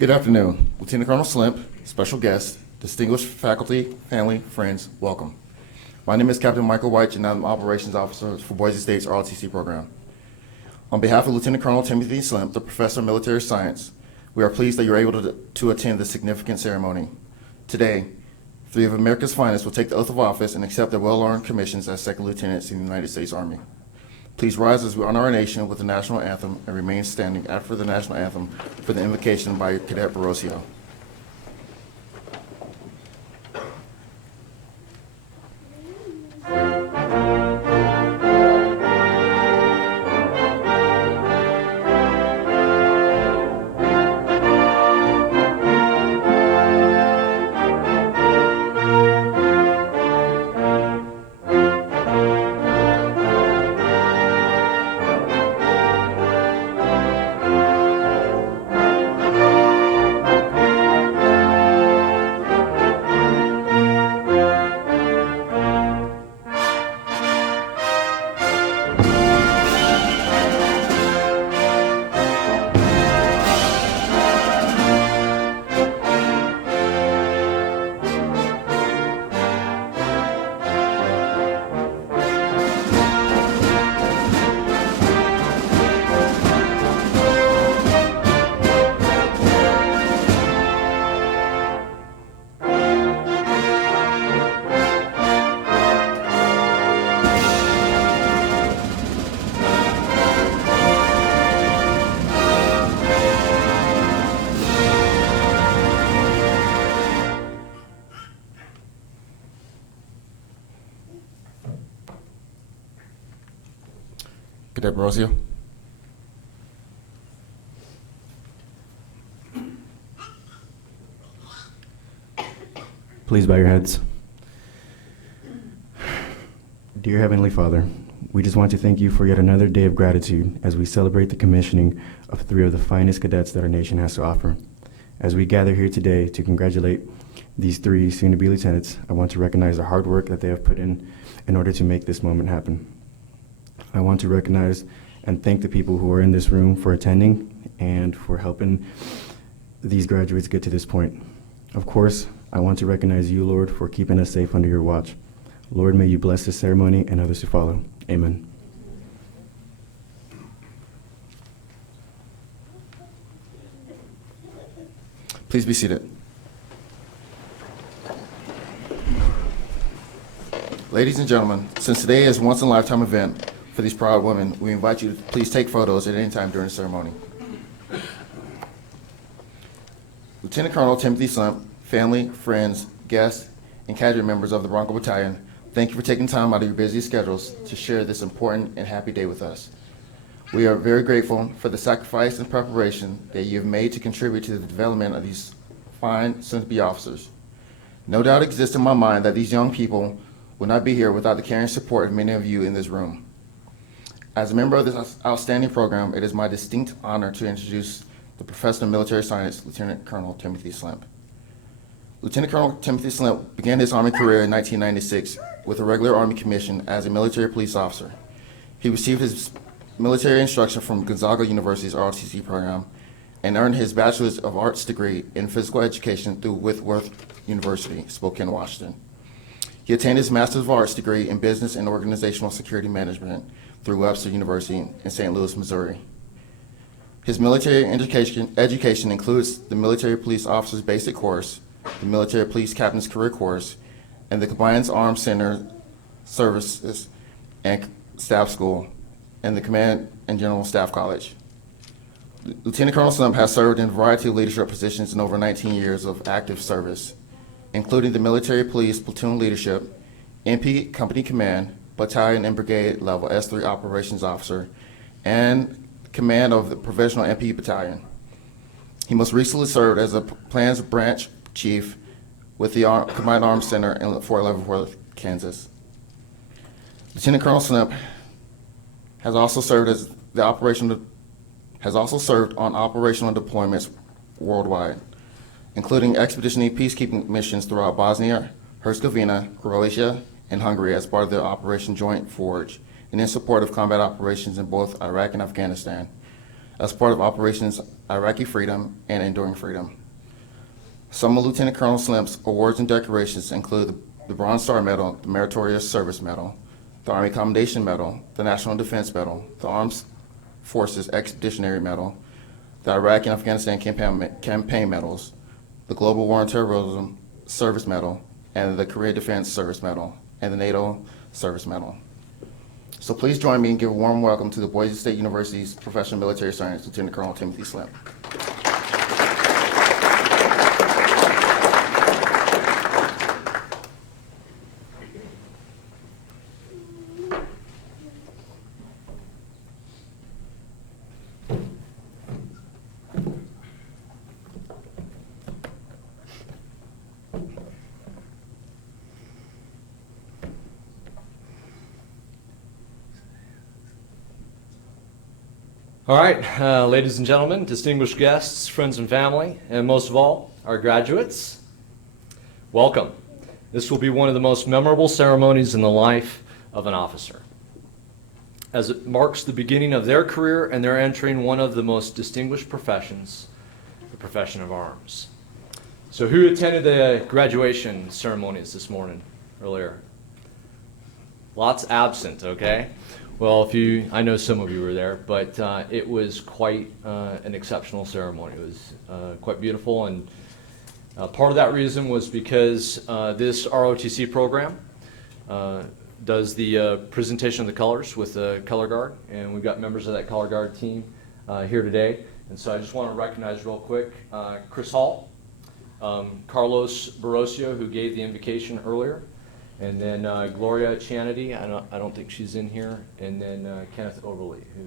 Good afternoon. Lieutenant Colonel Slimp, special guests, distinguished faculty, family, friends, welcome. My name is Captain Michael White, and I'm Operations Officer for Boise State's ROTC program. On behalf of Lieutenant Colonel Timothy Slimp, the Professor of Military Science, we are pleased that you're able to attend this significant ceremony. Today, 3 of America's finest will take the oath of office and accept their well-earned commissions as second lieutenants in the United States Army. Please rise as we honor our nation with the national anthem and remain standing after the national anthem for the invocation by Cadet Barosio. Cadet Barosio. Please bow your heads. Dear Heavenly Father, we just want to thank you for yet another day of gratitude as we celebrate the commissioning of 3 of the finest cadets that our nation has to offer. As we gather here today to congratulate these 3 soon-to-be lieutenants, I want to recognize the hard work that they have put in order to make this moment happen. I want to recognize and thank the people who are in this room for attending and for helping these graduates get to this point. Of course, I want to recognize you, Lord, for keeping us safe under your watch. Lord, may you bless this ceremony and others to follow. Amen. Please be seated. Ladies and gentlemen, since today is a once-in-a-lifetime event for these proud women, we invite you to please take photos at any time during the ceremony. Lieutenant Colonel Timothy Slimp, family, friends, guests, and cadre members of the Bronco Battalion, thank you for taking time out of your busy schedules to share this important and happy day with us. We are very grateful for the sacrifice and preparation that you have made to contribute to the development of these fine soon-to-be officers. No doubt exists in my mind that these young people would not be here without the caring support of many of you in this room. As a member of this outstanding program, it is my distinct honor to introduce the Professor of Military Science, Lieutenant Colonel Timothy Slimp. Lieutenant Colonel Timothy Slimp began his Army career in 1996 with a regular Army commission as a military police officer. He received his military instruction from Gonzaga University's ROTC program and earned his Bachelor's of Arts degree in Physical Education through Whitworth University, Spokane, Washington. He attained his Master's of Arts degree in Business and Organizational Security Management through Webster University in St. Louis, Missouri. His military education includes the Military Police Officer's Basic Course, the Military Police Captain's Career Course, and the Combined Arms Center Services and Staff School, and the Command and General Staff College. Lieutenant Colonel Slimp has served in a variety of leadership positions in over 19 years of active service, including the Military Police Platoon Leadership, MP Company Command, Battalion and Brigade Level S3 Operations Officer, and command of the Professional MP Battalion. He most recently served as a Plans Branch Chief with the Combined Arms Center in Fort Leavenworth, Kansas. Lieutenant Colonel Slimp has also served on operational deployments worldwide, including expeditionary peacekeeping missions throughout Bosnia, Herzegovina, Croatia, and Hungary as part of the Operation Joint Forge, and in support of combat operations in both Iraq and Afghanistan, as part of Operations Iraqi freedom, and enduring freedom. Some of Lieutenant Colonel Slimp's awards and decorations include the Bronze Star Medal, the Meritorious Service Medal, the Army Commendation Medal, the National Defense Medal, the Armed Forces Expeditionary Medal, the Iraq and Afghanistan Campaign Medals, the Global War on Terrorism Service Medal, and the Korea Defense Service Medal, and the NATO Service Medal. So please join me and give a warm welcome to the Boise State University's Professional Military Science, Lieutenant Colonel Timothy Slimp. All right, ladies and gentlemen, distinguished guests, friends and family, and most of all, our graduates, welcome. This will be one of the most memorable ceremonies in the life of an officer, as it marks the beginning of their career and they're entering one of the most distinguished professions, the profession of arms. So who attended the graduation ceremonies this morning, earlier? Lots absent, okay? Well, I know some of you were there, but it was quite an exceptional ceremony. It was quite beautiful, and part of that reason was because this ROTC program does the presentation of the colors with the color guard, and we've got members of that color guard team here today. And so I just want to recognize real quick Chris Hall, Carlos Barosio, who gave the invocation earlier, and then Gloria Chanity, I don't think she's in here, and then Kenneth Overly, who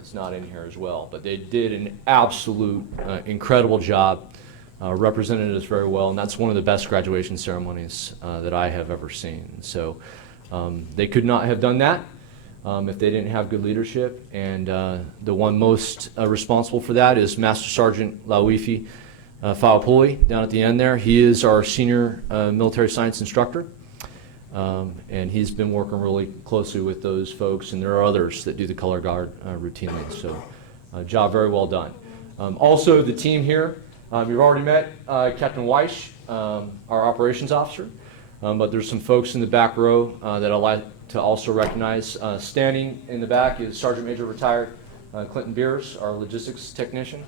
is not in here as well. But they did an absolute incredible job, represented us very well, and that's one of the best graduation ceremonies that I have ever seen. So they could not have done that if they didn't have good leadership, and the one most responsible for that is Master Sergeant Lawifi Faupuli down at the end there. He is our senior military science instructor, and he's been working really closely with those folks, and there are others that do the color guard routinely, so job very well done. Also, the team here, you've already met Captain Weish, our operations officer, but there's some folks in the back row that I'd like to also recognize. Standing in the back is Sergeant Major retired Clinton Beers, our logistics technician.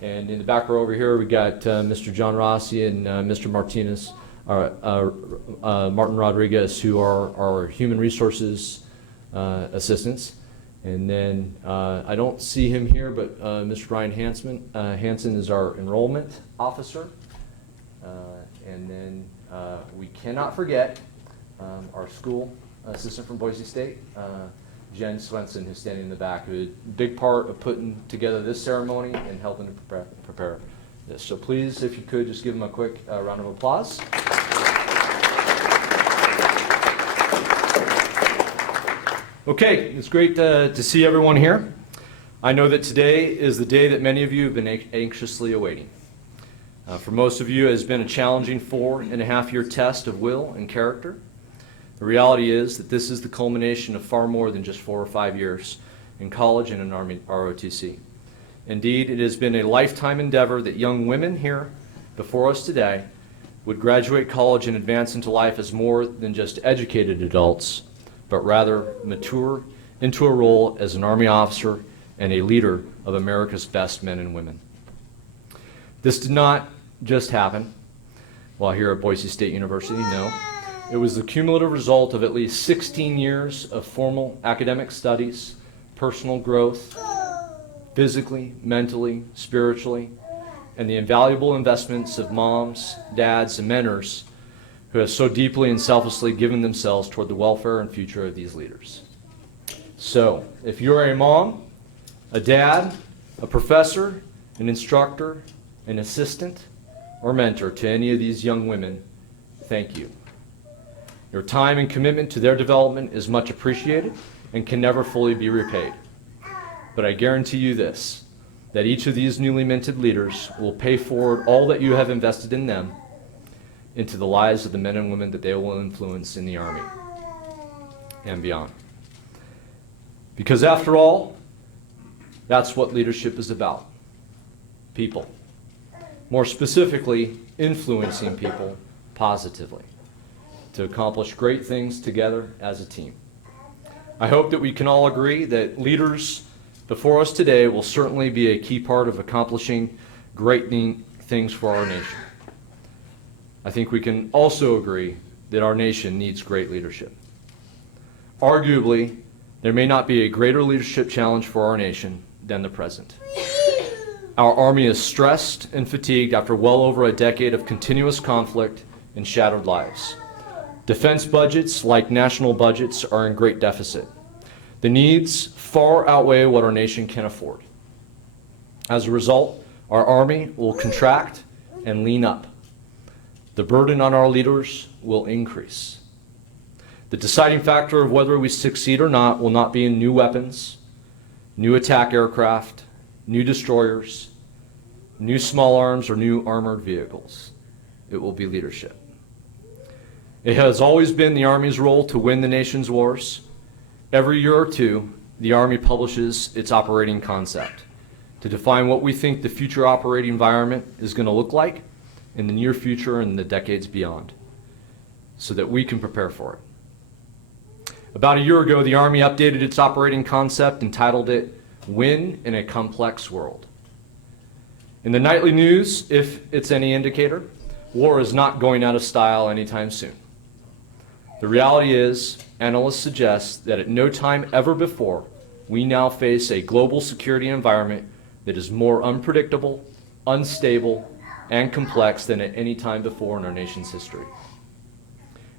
And in the back row over here, we got Mr. John Rossi and Mr. Martinez, Martin Rodriguez, who are our human resources assistants. And then I don't see him here, but Mr. Ryan Hansen is our enrollment officer. And then we cannot forget our school assistant from Boise State, Jen Swenson, who's standing in the back, who is a big part of putting together this ceremony and helping to prepare this. So please, if you could, just give them a quick round of applause. Okay, it's great to see everyone here. I know that today is the day that many of you have been anxiously awaiting. For most of you, it has been a challenging 4.5-year test of will and character. The reality is that this is the culmination of far more than just 4 or 5 years in college and in Army ROTC. Indeed, it has been a lifetime endeavor that young women here before us today would graduate college and advance into life as more than just educated adults, but rather mature into a role as an Army officer and a leader of America's best men and women. This did not just happen while here at Boise State University, no. It was the cumulative result of at least 16 years of formal academic studies, personal growth, physically, mentally, spiritually, and the invaluable investments of moms, dads, and mentors who have so deeply and selflessly given themselves toward the welfare and future of these leaders. So, if you're a mom, a dad, a professor, an instructor, an assistant, or mentor to any of these young women, thank you. Your time and commitment to their development is much appreciated and can never fully be repaid. But I guarantee you this, that each of these newly minted leaders will pay forward all that you have invested in them into the lives of the men and women that they will influence in the Army and beyond. Because after all, that's what leadership is about. people. More specifically, influencing people positively to accomplish great things together as a team. I hope that we can all agree that leaders before us today will certainly be a key part of accomplishing great things for our nation. I think we can also agree that our nation needs great leadership. Arguably, there may not be a greater leadership challenge for our nation than the present. Our Army is stressed and fatigued after well over a decade of continuous conflict and shattered lives. Defense budgets, like national budgets, are in great deficit. The needs far outweigh what our nation can afford. As a result, our Army will contract and lean up. The burden on our leaders will increase. The deciding factor of whether we succeed or not will not be in new weapons, new attack aircraft, new destroyers, new small arms, or new armored vehicles. It will be leadership. It has always been the Army's role to win the nation's wars. Every year or two, the Army publishes its operating concept to define what we think the future operating environment is going to look like in the near future and the decades beyond, so that we can prepare for it. About a year ago, the Army updated its operating concept and titled it Win in a Complex World. In the nightly news, if it's any indicator, war is not going out of style anytime soon. The reality is, analysts suggest that at no time ever before, we now face a global security environment that is more unpredictable, unstable, and complex than at any time before in our nation's history.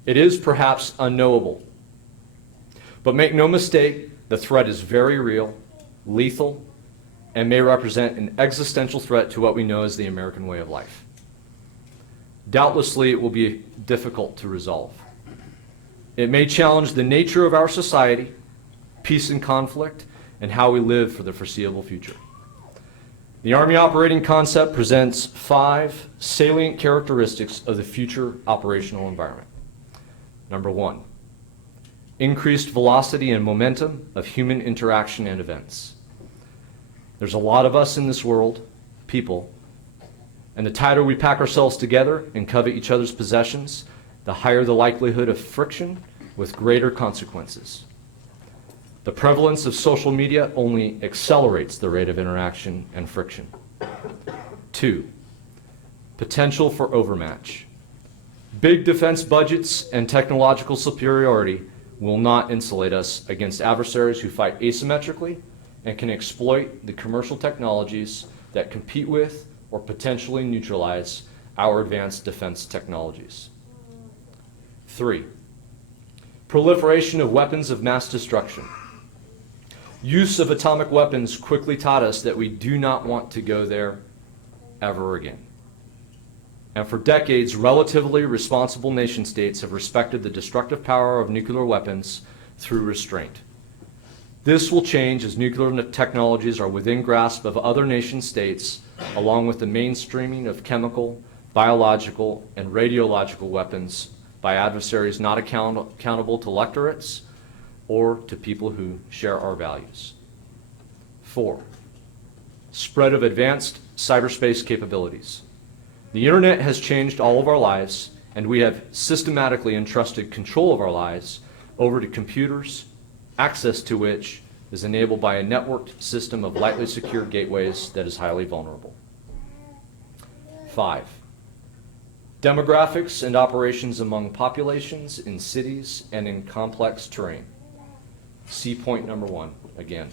It is perhaps unknowable, but make no mistake, the threat is very real, lethal, and may represent an existential threat to what we know as the American way of life. Doubtlessly, it will be difficult to resolve. It may challenge the nature of our society, peace and conflict, and how we live for the foreseeable future. The Army operating concept presents 5 salient characteristics of the future operational environment. Number 1, increased velocity and momentum of human interaction and events. There's a lot of us in this world, people, and the tighter we pack ourselves together and covet each other's possessions, the higher the likelihood of friction with greater consequences. The prevalence of social media only accelerates the rate of interaction and friction. 2, potential for overmatch. Big defense budgets and technological superiority will not insulate us against adversaries who fight asymmetrically and can exploit the commercial technologies that compete with or potentially neutralize our advanced defense technologies. 3, proliferation of weapons of mass destruction. Use of atomic weapons quickly taught us that we do not want to go there ever again. And for decades, relatively responsible nation states have respected the destructive power of nuclear weapons through restraint. This will change as nuclear technologies are within grasp of other nation states, along with the mainstreaming of chemical, biological, and radiological weapons by adversaries not accountable to electorates or to people who share our values. 4, spread of advanced cyberspace capabilities. The internet has changed all of our lives, and we have systematically entrusted control of our lives over to computers, access to which is enabled by a networked system of lightly secured gateways that is highly vulnerable. 5, demographics and operations among populations in cities and in complex terrain. See point number 1 again.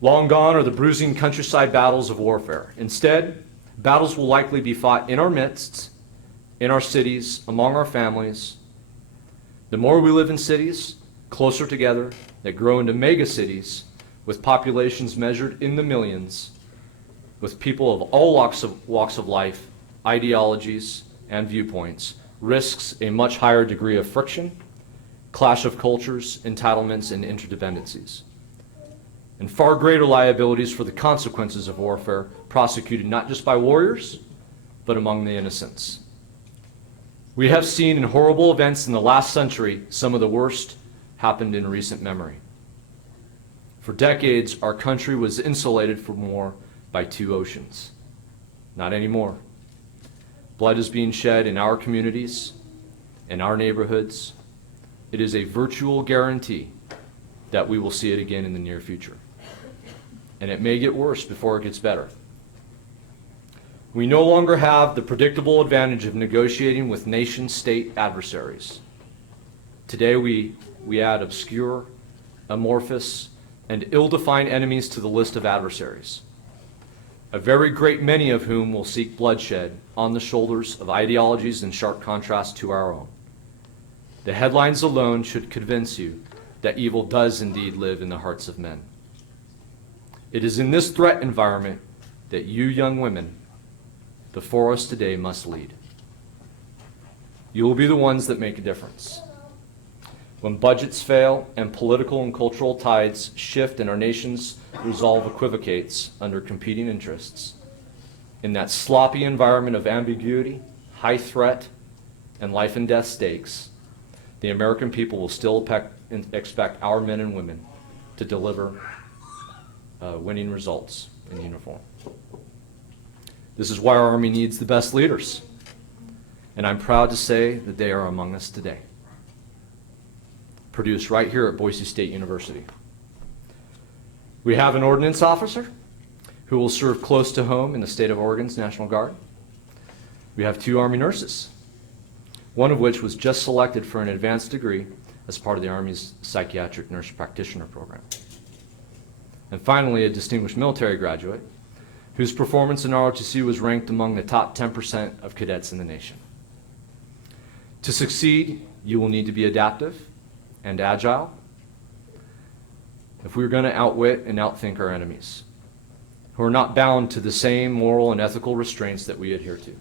Long gone are the bruising countryside battles of warfare. Instead, battles will likely be fought in our midst, in our cities, among our families. The more we live in cities, closer together, that grow into mega cities, with populations measured in the millions, with people of all walks of life, ideologies, and viewpoints, risks a much higher degree of friction, clash of cultures, entitlements, and interdependencies, and far greater liabilities for the consequences of warfare prosecuted not just by warriors, but among the innocents. We have seen in horrible events in the last century some of the worst happened in recent memory. For decades, our country was insulated from war by two oceans. Not anymore. Blood is being shed in our communities, in our neighborhoods. It is a virtual guarantee that we will see it again in the near future. And it may get worse before it gets better. We no longer have the predictable advantage of negotiating with nation-state adversaries. Today we add obscure, amorphous, and ill-defined enemies to the list of adversaries, a very great many of whom will seek bloodshed on the shoulders of ideologies in sharp contrast to our own. The headlines alone should convince you that evil does indeed live in the hearts of men. It is in this threat environment that you young women before us today must lead. You will be the ones that make a difference. When budgets fail and political and cultural tides shift and our nation's resolve equivocates under competing interests, in that sloppy environment of ambiguity, high threat, and life and death stakes, the American people will still expect our men and women to deliver winning results in uniform. This is why our Army needs the best leaders, and I'm proud to say that they are among us today. Produced right here at Boise State University. We have an ordnance officer who will serve close to home in the state of Oregon's National Guard. We have 2 Army nurses, one of which was just selected for an advanced degree as part of the Army's psychiatric nurse practitioner program. And finally, a distinguished military graduate whose performance in ROTC was ranked among the top 10% of cadets in the nation. To succeed, you will need to be adaptive and agile if we're going to outwit and outthink our enemies, who are not bound to the same moral and ethical restraints that we adhere to.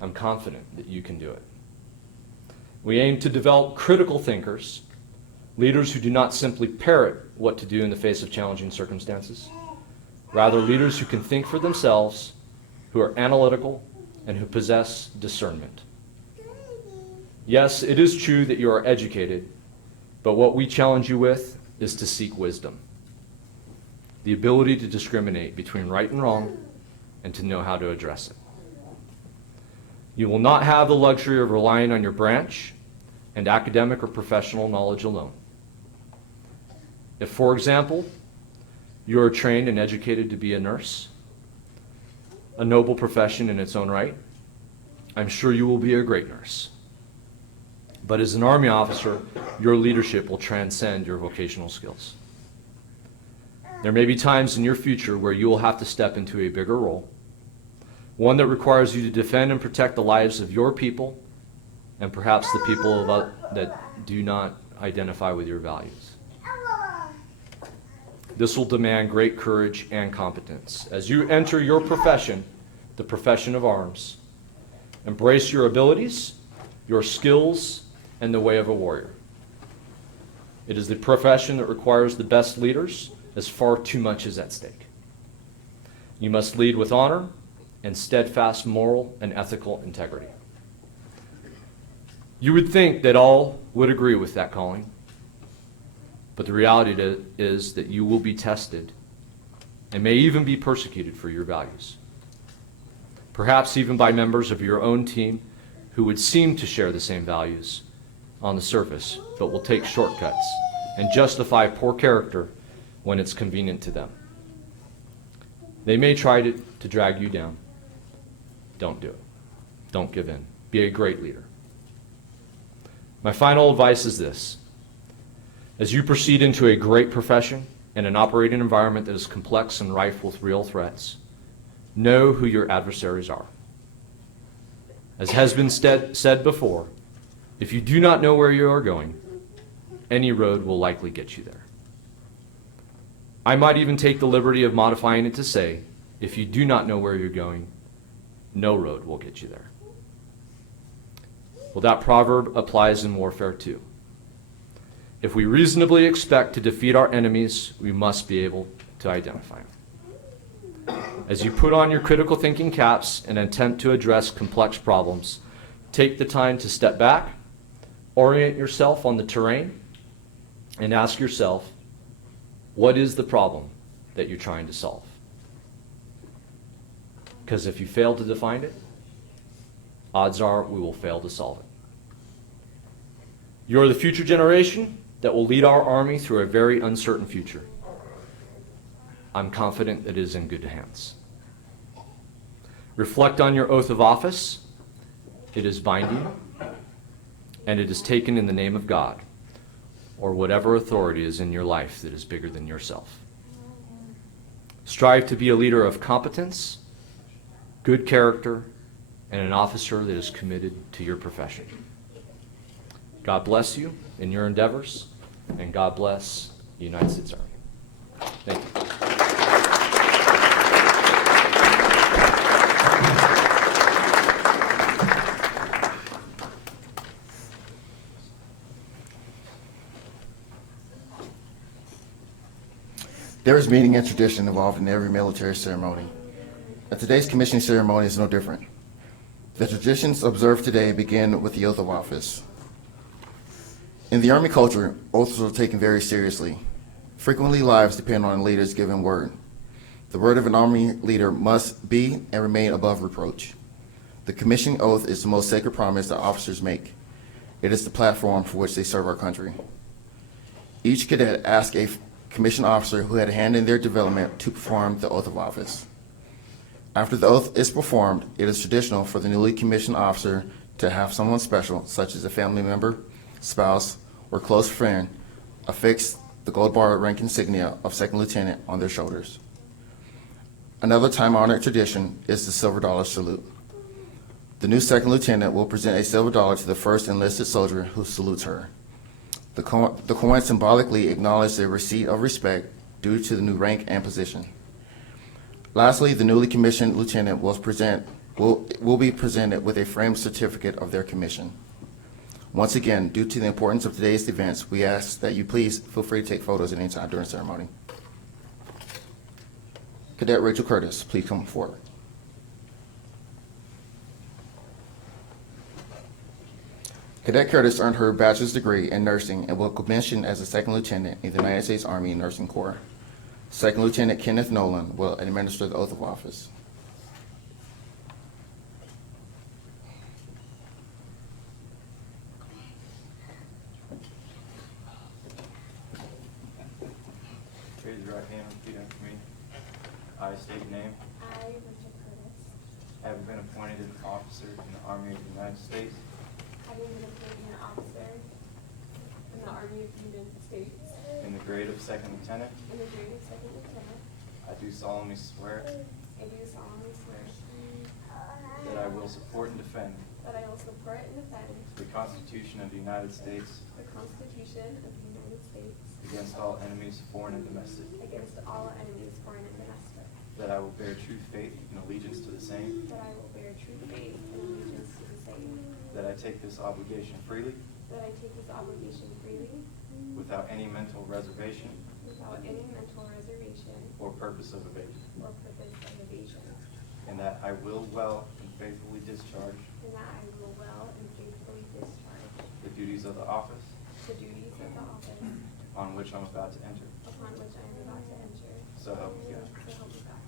I'm confident that you can do it. We aim to develop critical thinkers, leaders who do not simply parrot what to do in the face of challenging circumstances, rather leaders who can think for themselves, who are analytical, and who possess discernment. Yes, it is true that you are educated, but what we challenge you with is to seek wisdom, the ability to discriminate between right and wrong, and to know how to address it. You will not have the luxury of relying on your branch and academic or professional knowledge alone. If, for example, you are trained and educated to be a nurse, a noble profession in its own right, I'm sure you will be a great nurse. But as an Army officer, your leadership will transcend your vocational skills. There may be times in your future where you will have to step into a bigger role, one that requires you to defend and protect the lives of your people and perhaps the people that do not identify with your values. This will demand great courage and competence. As you enter your profession, the profession of arms, embrace your abilities, your skills, and the way of a warrior. It is the profession that requires the best leaders, as far too much is at stake. You must lead with honor and steadfast moral and ethical integrity. You would think that all would agree with that calling, but the reality is that you will be tested and may even be persecuted for your values, perhaps even by members of your own team who would seem to share the same values on the surface, but will take shortcuts and justify poor character when it's convenient to them. They may try to drag you down. Don't do it. Don't give in. Be a great leader. My final advice is this. As you proceed into a great profession and an operating environment that is complex and rife with real threats, know who your adversaries are. As has been said before, if you do not know where you are going, any road will likely get you there. I might even take the liberty of modifying it to say, if you do not know where you're going, no road will get you there. Well, that proverb applies in warfare too. If we reasonably expect to defeat our enemies, we must be able to identify them. As you put on your critical thinking caps and attempt to address complex problems, take the time to step back, orient yourself on the terrain, and ask yourself, what is the problem that you're trying to solve? Because if you fail to define it, odds are we will fail to solve it. You are the future generation that will lead our Army through a very uncertain future. I'm confident that it is in good hands. Reflect on your oath of office. It is binding, and it is taken in the name of God, or whatever authority is in your life that is bigger than yourself. Strive to be a leader of competence, good character, and an officer that is committed to your profession. God bless you in your endeavors, and God bless the United States Army. Thank you. There is meaning and tradition involved in every military ceremony, and today's commissioning ceremony is no different. The traditions observed today begin with the oath of office. In the Army culture, oaths are taken very seriously. Frequently, lives depend on a leader's given word. The word of an Army leader must be and remain above reproach. The commissioning oath is the most sacred promise that officers make. It is the platform for which they serve our country. Each cadet asks a commissioned officer who had a hand in their development to perform the oath of office. After the oath is performed, it is traditional for the newly commissioned officer to have someone special, such as a family member, spouse, or close friend, affix the gold bar rank insignia of second lieutenant on their shoulders. Another time-honored tradition is the silver dollar salute. The new second lieutenant will present a silver dollar to the first enlisted soldier who salutes her. The coin symbolically acknowledges the receipt of respect due to the new rank and position. Lastly, the newly commissioned lieutenant will be presented with a framed certificate of their commission. Once again, due to the importance of today's events, we ask that you please feel free to take photos at any time during the ceremony. Cadet Rachel Curtis, please come forward. Cadet Curtis earned her bachelor's degree in nursing and will commission as a second lieutenant in the United States Army Nursing Corps. Second Lieutenant Kenneth Nolan will administer the oath of office. Raise your right hand and repeat after me. I state your name. I, Rachel Curtis, Have been appointed an officer in the Army of the United States having been appointed an officer in the Army of the United States in the grade of second lieutenant. in the grade of second lieutenant, I do solemnly swear I do solemnly swear that I will support and defend that I will support and defend the Constitution of the United States the Constitution of the United States against all enemies, foreign and domestic. against all enemies, foreign and domestic, That I will bear true faith and allegiance to the same. that I will bear true faith and allegiance to the same, That I take this obligation freely, that I take this obligation freely, without any mental reservation without any mental reservation or purpose of evasion. or purpose of evasion, And that I will well and faithfully discharge and that I will well and faithfully discharge the duties of the office the duties of the office on which I'm about to enter. upon which I am about to enter. So help me God. So help me God.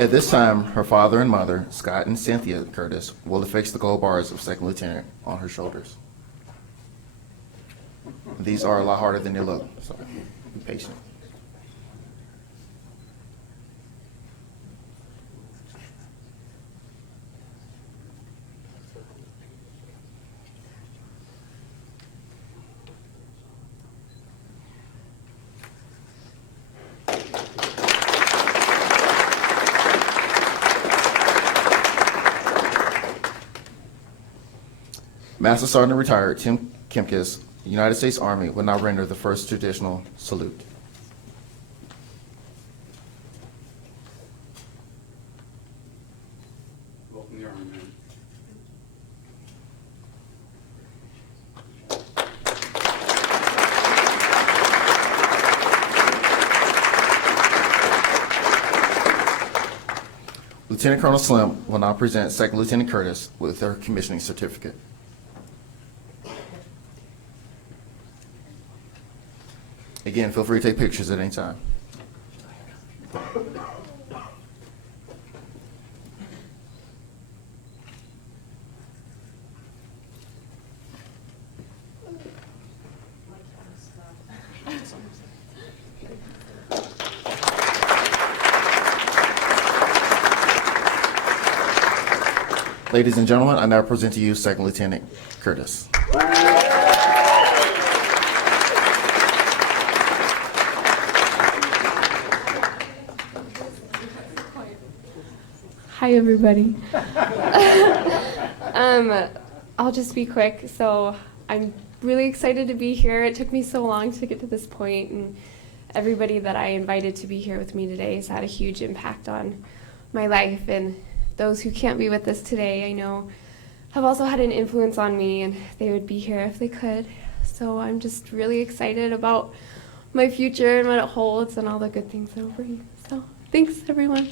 At this time, her father and mother, Scott and Cynthia Curtis, will affix the gold bars of second lieutenant on her shoulders. These are a lot harder than they look, so be patient. Master Sergeant Retired Tim Kemkes, United States Army, will now render the first traditional salute. Welcome to the Army, man. Lieutenant Colonel Slim will now present Second Lieutenant Curtis with her commissioning certificate. Again, feel free to take pictures at any time. Ladies and gentlemen, I now present to you Second Lieutenant Curtis. Hi, everybody. I'll just be quick. So I'm really excited to be here. It took me so long to get to this point, and everybody that I invited to be here with me today has had a huge impact on my life, and those who can't be with us today, I know, have also had an influence on me, and they would be here if they could. So I'm just really excited about my future and what it holds and all the good things it'll bring. So thanks, everyone.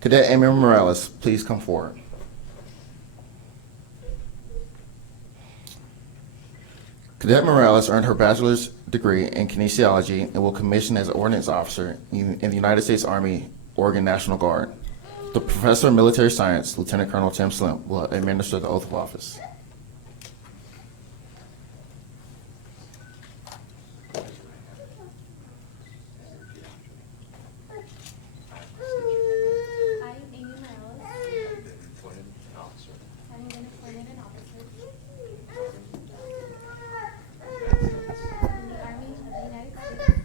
Cadet Amy Morales, please come forward. Cadet Morales earned her bachelor's degree in kinesiology and will commission as an ordnance officer in the United States Army Oregon National Guard. The Professor of Military Science, Lieutenant Colonel Tim Slimp, will administer the oath of office. I, Amy Morales, having been appointed an officer in the Army of the United States,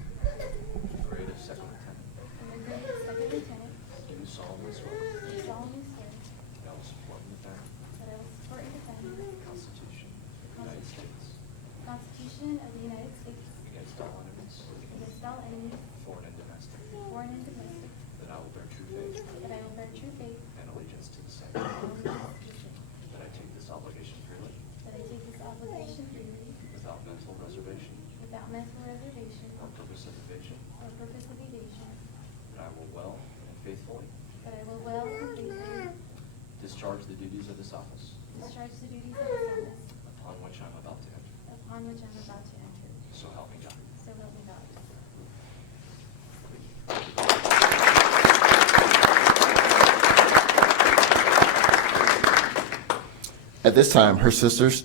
Grade of second lieutenant. in the grade of second lieutenant, Do solemnly swear do solemnly swear that I will support and defend that I will support and defend the Constitution of the United States the Constitution of the United States against all enemies, against all enemies, foreign and domestic. foreign and domestic, That I will bear true faith that I will bear true faith and allegiance to the same. and allegiance to the same, That I take this obligation freely that I take this obligation freely without mental reservation without mental reservation or purpose of evasion. or purpose of evasion, That I will well and faithfully that I will well and faithfully discharge the duties of this office discharge the duties of this office upon which I am about to enter. upon which I am about to enter. So help me God. So help me God. At this time, her sisters,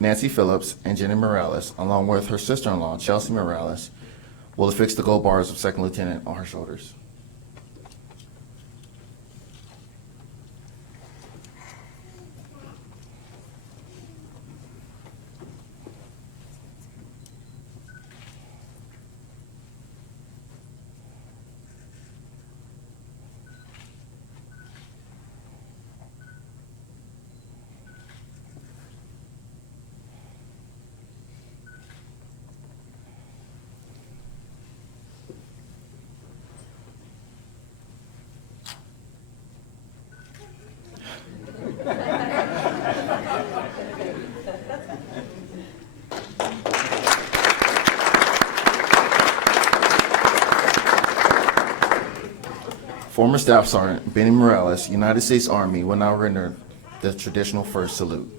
Nancy Phillips and Jenny Morales, along with her sister-in-law, Chelsea Morales, will affix the gold bars of Second Lieutenant on her shoulders. Former Staff Sergeant Benny Morales, United States Army, will now render the traditional first salute.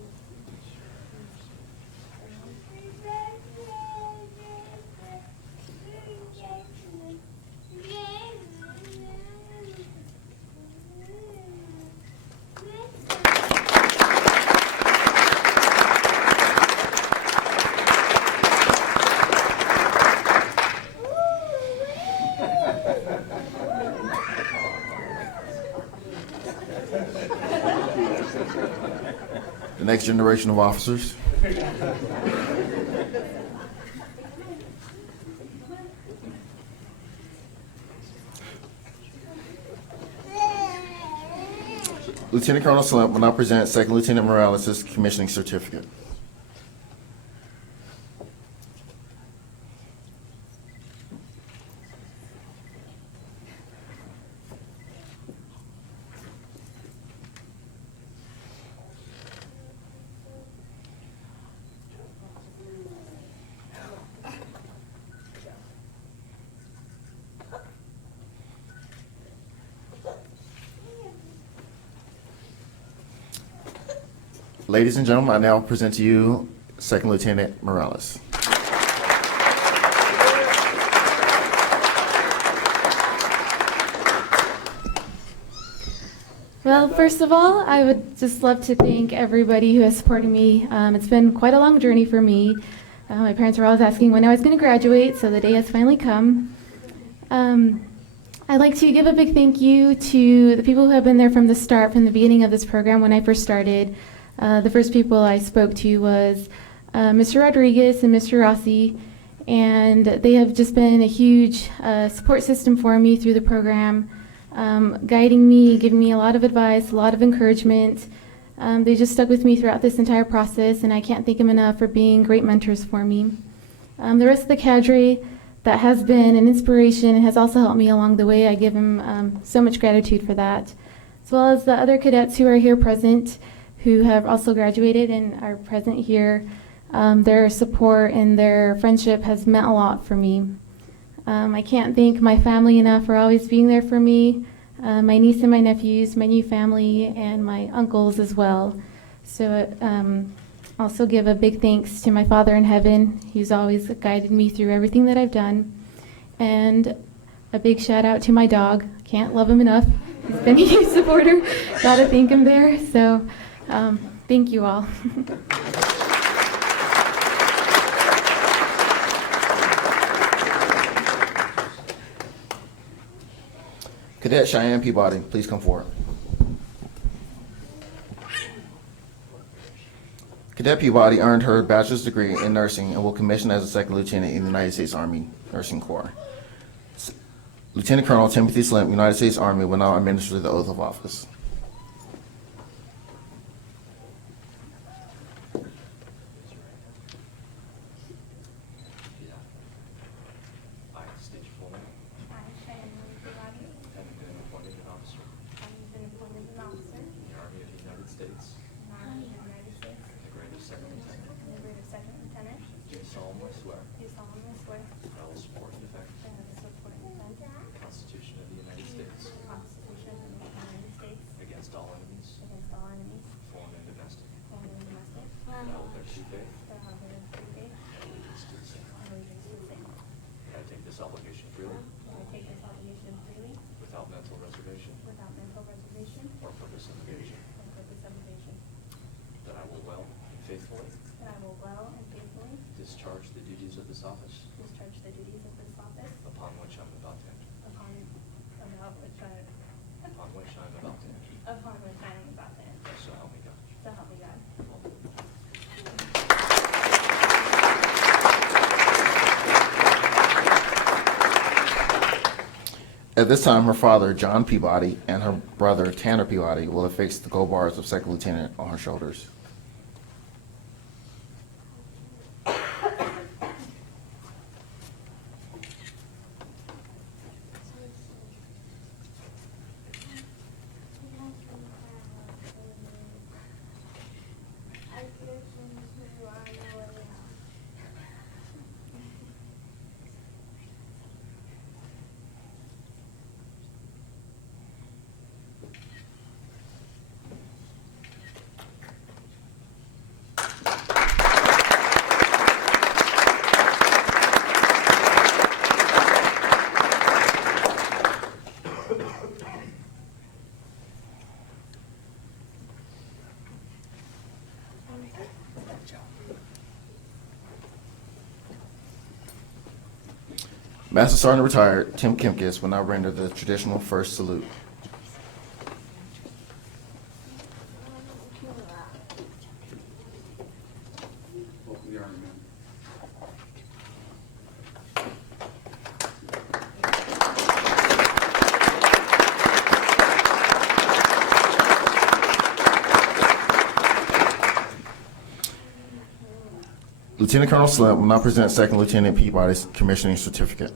The next generation of officers. Lieutenant Colonel Slimp will now present Second Lieutenant Morales' commissioning certificate. Ladies and gentlemen, I now present to you Second Lieutenant Morales. Well, first of all, I would just love to thank everybody who has supported me. It's been quite a long journey for me. My parents were always asking when I was going to graduate, so the day has finally come. I'd like to give a big thank you to the people who have been there from the start, from the beginning of this program when I first started. The first people I spoke to was Mr. Rodriguez and Mr. Rossi, and they have just been a huge support system for me through the program. Guiding me, giving me a lot of advice, a lot of encouragement. They just stuck with me throughout this entire process, and I can't thank them enough for being great mentors for me. The rest of the cadre that has been an inspiration and has also helped me along the way, I give them so much gratitude for that, as well as the other cadets who are here present, who have also graduated and are present here. Their support and their friendship has meant a lot for me. I can't thank my family enough for always being there for me, my niece and my nephews, my new family, and my uncles as well. So also give a big thanks to my Father in heaven, who's always guided me through everything that I've done. And a big shout out to my dog. Can't love him enough. He's been a huge supporter. Gotta thank him there. So thank you all. Cadet Cheyenne Peabody, please come forward. Cadet Peabody earned her bachelor's degree in nursing and will commission as a second lieutenant in the United States Army Nursing Corps. Lieutenant Colonel Timothy Slimp, United States Army, will now administer the oath of office. I state your full name. I, Cheyenne Peabody, Having been appointed an officer having been appointed an officer in the Army of the United States in the Army of the United States in the grade of second lieutenant, in the grade of second lieutenant, do solemnly swear do solemnly swear that I will support and defend that I will support and defend the Constitution of the United States the Constitution of the United States against all enemies, against all enemies, foreign and domestic, foreign and domestic, that I will bear true faith that I will bear true faith and allegiance to the same, and allegiance to the same, that I take this obligation freely that I take this obligation freely without mental reservation without mental reservation or purpose of evasion, or purpose of evasion, that I will well and faithfully that I will well and faithfully discharge the duties of this office discharge the duties of this office upon which I'm about to enter. upon about which I Upon which I'm about to enter. upon which I am about to enter. So help me God. So help me God. At this time, her father, John Peabody, and her brother, Tanner Peabody, will affix the gold bars of second lieutenant on her shoulders. Master Sergeant Retired Tim Kempkis will now render the traditional first salute. Welcome the Army, man. Lieutenant Colonel Slimp will now present Second Lieutenant Peabody's commissioning certificate.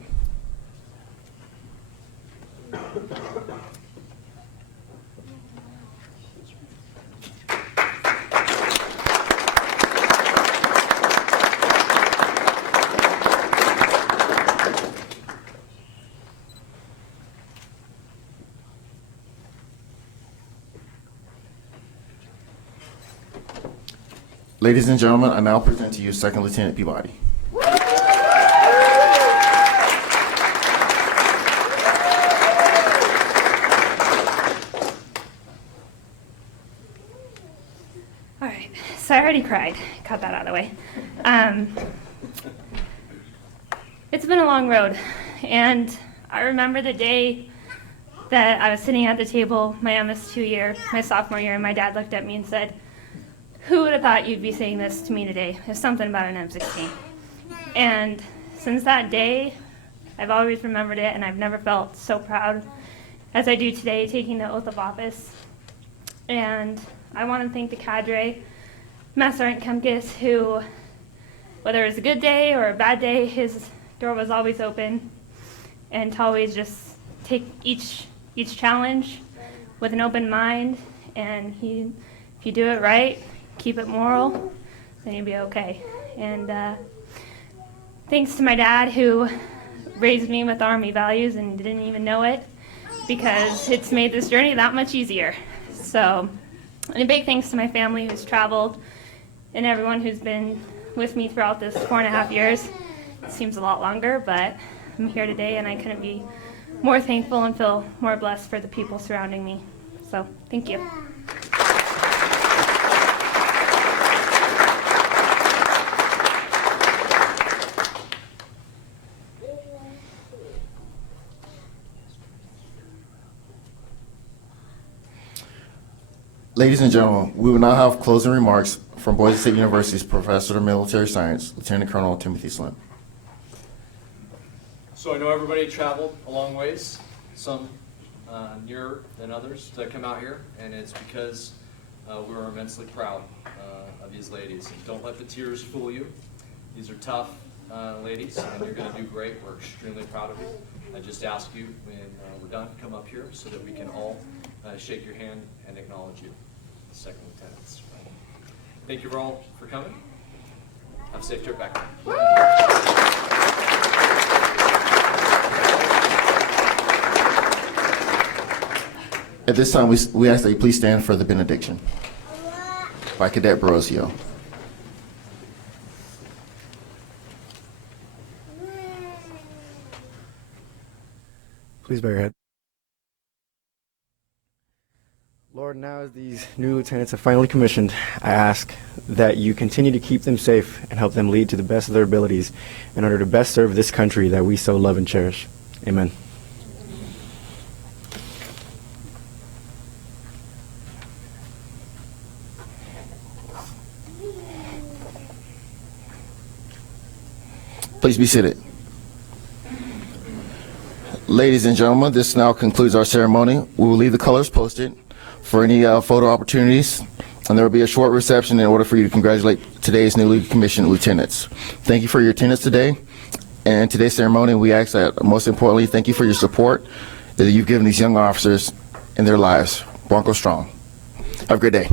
Ladies and gentlemen, I now present to you Second Lieutenant Peabody. All right, so I already cried. Cut that out of the way. It's been a long road, and I remember the day that I was sitting at the table my MS2 year, my sophomore year, and my dad looked at me and said, "Who would have thought you'd be saying this to me today? It's something about an M16." And since that day, I've always remembered it, and I've never felt so proud as I do today, taking the oath of office. And I want to thank the cadre, Master Sergeant Kemkis, who, whether it was a good day or a bad day, his door was always open, and to always just take each challenge with an open mind. And if you do it right, keep it moral, then you'll be okay. And thanks to my dad, who raised me with Army values and didn't even know it, because it's made this journey that much easier. So, and a big thanks to my family who's traveled and everyone who's been with me throughout this 4.5 years. It seems a lot longer, but I'm here today and I couldn't be more thankful and feel more blessed for the people surrounding me. So, thank you. Ladies and gentlemen, we will now have closing remarks from Boise State University's Professor of Military Science, Lieutenant Colonel Timothy Slim. So I know everybody traveled a long ways, some nearer than others to come out here, and it's because we're immensely proud of these ladies. And don't let the tears fool you. These are tough ladies, and you're going to do great. We're extremely proud of you. I just ask you, when we're done, come up here so that we can all shake your hand and acknowledge you, the second lieutenants. Thank you all for coming. Have a safe trip back. At this time, we ask that you please stand for the benediction by Cadet Brosio. Please bow your head. Lord, now as these new lieutenants have finally commissioned, I ask that you continue to keep them safe and help them lead to the best of their abilities in order to best serve this country that we so love and cherish. Amen. Please be seated. Ladies and gentlemen, this now concludes our ceremony. We will leave the colors posted for any photo opportunities, and there will be a short reception in order for you to congratulate today's newly commissioned lieutenants. Thank you for your attendance today and today's ceremony. We ask that, most importantly, thank you for your support that you've given these young officers in their lives. Bronco strong. Have a great day.